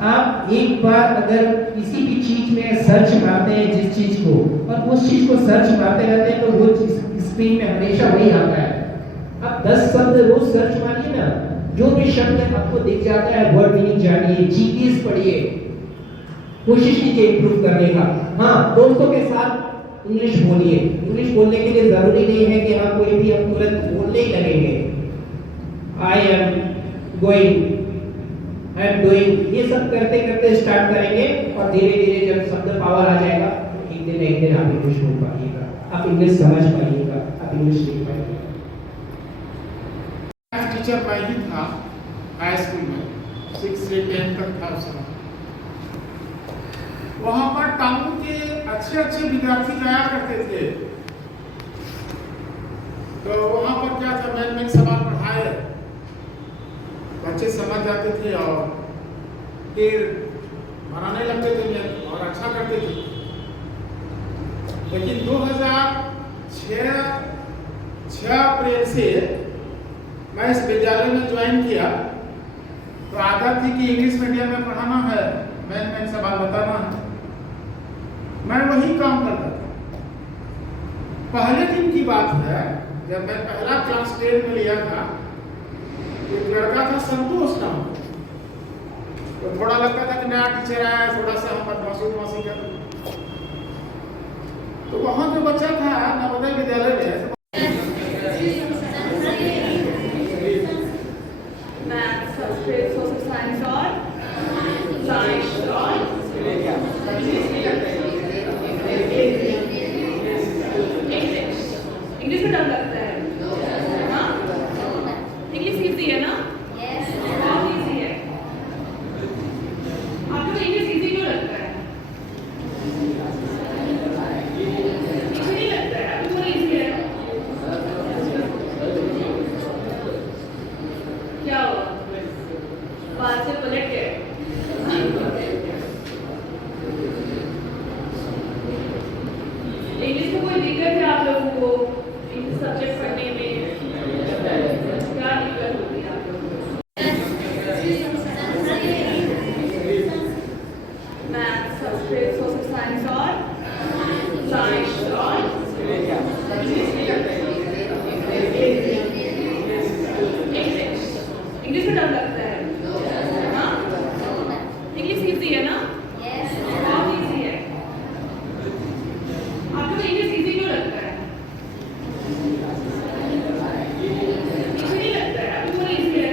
आप एक बार अगर किसी भी चीज में सर्च मारते हैं जिस चीज को, और उस चीज को सर्च मारते रहते हैं, तो वो स्क्रीन में हमेशा वही आता है। आप 10 शब्द रोज सर्च मारिए ना, जो भी शब्द आपको दिख जाता है वर्ड मीनिंग जानिए, जीपीएस पढ़िए, कोशिश कीजिए इंप्रूव करने का। हाँ, दोस्तों के साथ इंग्लिश बोलिए। इंग्लिश बोलने के लिए जरूरी नहीं है कि आप कोई भी हम तुरंत बोलने ही लगेंगे। I am going, I am doing, ये सब करते करते स्टार्ट करेंगे और धीरे धीरे जब शब्द पावर आ जाएगा, एक दिन आप इंग्लिश बोल पाइएगा, आप इंग्लिश समझ पाइएगा, आप इंग्लिश लिख पाइएगा। टीचर मैं ही था हाई स्कूल में, 6 से 10 तक था उस समय। वहां पर टाउन के अच्छे अच्छे विद्यार्थी जाया करते थे, तो वहां पर क्या था, मैंने सवाल पढ़ाए, बच्चे समझ जाते थे और फिर बनाने लगते थे और अच्छा करते थे। लेकिन 2006 अप्रैल से मैं इस विद्यालय में ज्वाइन किया, तो आदत थी कि इंग्लिश मीडियम में पढ़ाना है, मैन सवाल बताना है। मैं वही काम करता था। पहले दिन की बात है, जब मैं पहला क्लास 10 में लिया था, एक लड़का था संतोष नाम, तो थोड़ा लगता था कि नया टीचर आया है, थोड़ा सा हम बदमाशी कर। तो वहां जो बच्चा था नवोदय विद्यालय में, इंग्लिश में डर लगता है, इंग्लिश इजी है ना? बहुत इजी है। आपको इंग्लिश इजी क्यों लगता है? इजी नहीं लगता है, आपको थोड़ा इजी है। क्या हुआ? बात से पलट गए। इंग्लिश में कोई दिक्कत है आप लोगों को सब्जेक्ट पढ़ने में? क्या दिक्कत होती है आप लोगों को? मैथ, संस्कृत, सोशल साइंस और साइंस और इंग्लिश में डर लगता है, हाँ? इंग्लिश इजी है ना? बहुत इजी है। आपको इंग्लिश इजी क्यों लगता है? इजी नहीं लगता है, आपको थोड़ा इजी है।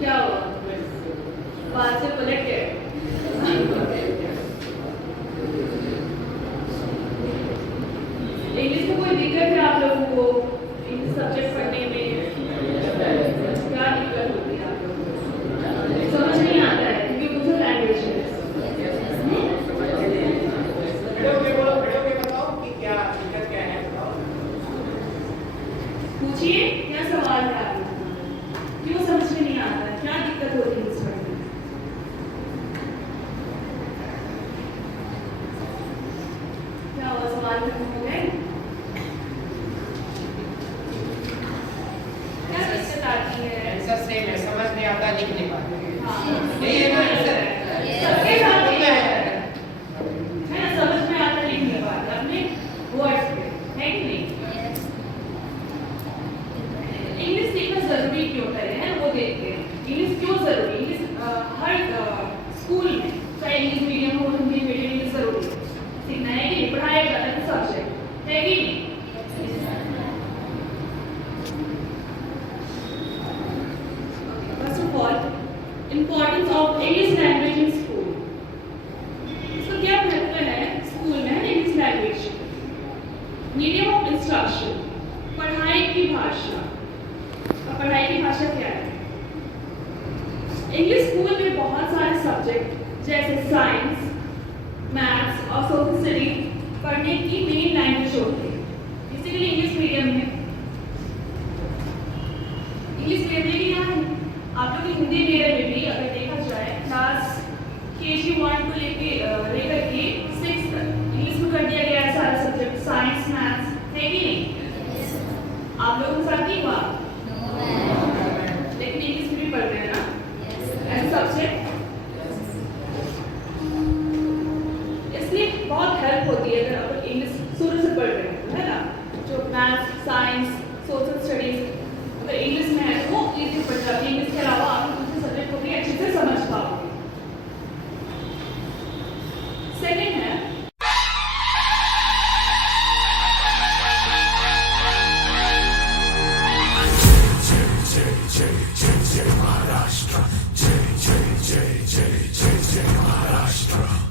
क्या हुआ? बात से पलट गए। इंग्लिश में कोई दिक्कत है आप लोगों को सब्जेक्ट पढ़ने में? क्या दिक्कत होती है आप लोगों को? समझ नहीं आता है क्योंकि मुझे लैंग्वेज है। पूछिए, क्या सवाल है आपका? क्यों समझ में नहीं आता है? क्या दिक्कत होती है इसमें? क्या हुआ, सवाल खत्म हो गए? क्या दिक्कत आती है? आंसर सेम है, समझ नहीं आता, लिख नहीं पाते। हाँ, ये तो आंसर सबके साथ है ना, समझ में आता, लिख नहीं पाते अपने वर्ड्स पे, है कि नहीं? इंग्लिश सीखना जरूरी क्यों है वो देखते हैं। इंग्लिश क्यों जरूरी? इंग्लिश हर स्कूल में, चाहे इंग्लिश मीडियम हो, हिंदी मीडियम, इंग्लिश जरूरी है, सीखना है कि पढ़ाया जाता है सब्जेक्ट, है कि नहीं? First of all, importance of English language in school. इसका क्या महत्व है स्कूल में English language? Medium of instruction, पढ़ाई की भाषा। पढ़ाई की भाषा क्या है? इंग्लिश स्कूल में बहुत सारे सब्जेक्ट जैसे साइंस, मैथ्स और सोशल स्टडी पढ़ने की मेन लैंग्वेज होती है। बेसिकली इंग्लिश मीडियम में, इंग्लिश मीडियम में क्या है, आप लोग हिंदी मीडियम में भी अगर देखा जाए, क्लास KG 1 को लेकर के 6 इंग्लिश में कर दिया गया है सारे सब्जेक्ट, साइंस, मैथ्स, है कि नहीं? आप लोगों के साथ नहीं हुआ? लेकिन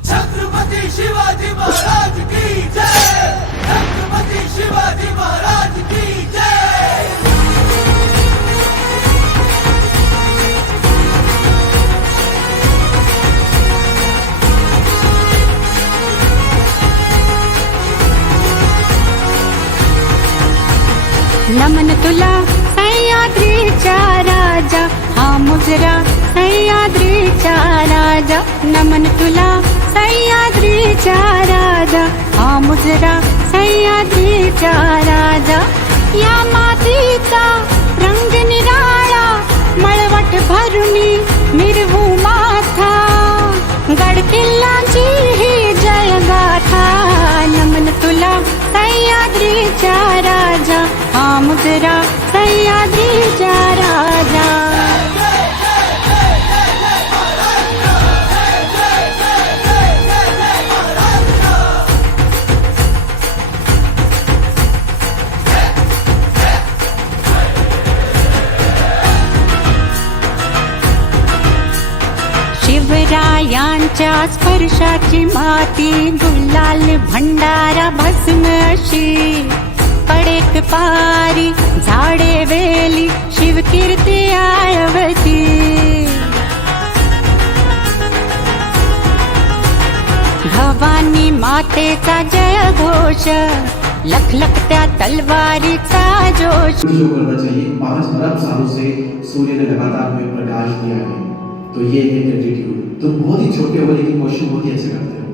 छत्रपती शिवाजी महाराज की जय, छत्रपती शिवाजी महाराज की जय। नमन तुला सह्याद्रीचा राजा, हा मुजरा सह्याद्रीचा राजा. नमन तुला सह्याद्रीचा राजा, हा मुजरा सह्याद्रीचा राजा. या मातीचा रंग निराळा, मळवट भरुनी मिरवू माथा, गड किल्ल्याची ही जयगाथा. नमन तुला सह्याद्रीचा राजा, हा मुजरा सह्याद्रीचा राजा. शिवरायांच्या स्पर्शाची माती, गुलाल भंडारा भस्म अशी. पडेक पारी झाडे वेली, शिवकीर्ती आळवती. भवानी मातेचा जय घोष, लखलखत्या तलवारीचा जोश. जो करना चाहिए 5 अरब सालों से सूर्य ने लगातार हमें प्रकाश दिया है, तो ये है ग्रेटिट्यूड. तुम बहुत ही छोटे हो लेकिन क्वेश्चन बहुत ही अच्छे करते हो.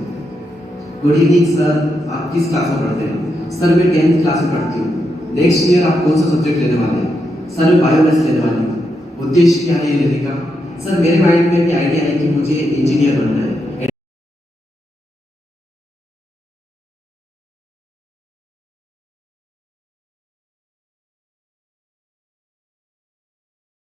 गुड इवनिंग सर, आप किस क्लास में पढ़ते हैं? सर मैं 10th क्लास में पढ़ती हूँ. नेक्स्ट ईयर आप कौन सा सब्जेक्ट लेने वाले हैं? सर मैं बायोमैथ्स लेने वाली हूँ. उद्देश्य क्या है ये लेने का? सर मेरे माइंड में भी आइडिया है कि मुझे